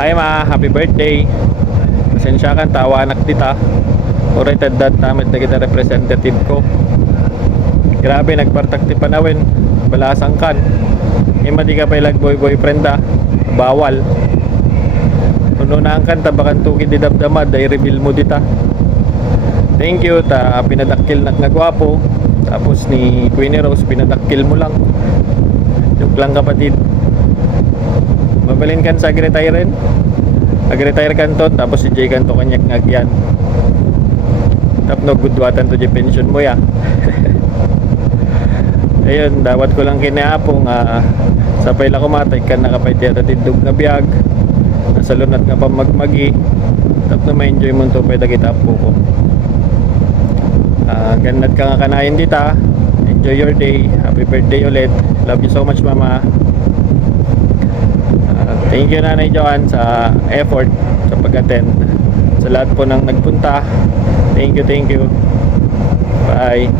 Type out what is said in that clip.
Hi ma, happy birthday. Pasensya kan tawa anak dita. Orited dat tamit na kita representative ko. Grabe nagpartak ti panawin. Balasang kan. Ima di ka pa ilag boyfriend da. Bawal. Puno na ang kanta bakan tuki di dabdamad ay reveal mo dita. Thank you ta pinadakil na nga gwapo. Tapos ni Queenie Rose pinadakil mo lang. Joke lang kapatid. Mabalin kan sa agretire rin. Agretire kan to. Tapos si Jay kan to kanyak ngagyan. Tapno gudwatan to di pension mo ya. Ayun, dawat ko lang kinaapong sapay la kumatay kan nakapay tiyata tindog nga biyag. Nasa lunat nga pa magmagi. Tapno ma-enjoy mo to pwede kita po ko. Ganad ka nga kanayin dita. Enjoy your day. Happy birthday ulit. Love you so much mama. Thank you Nanay Joanne sa effort sa pag-attend. Sa lahat po ng nagpunta. Thank you. Bye.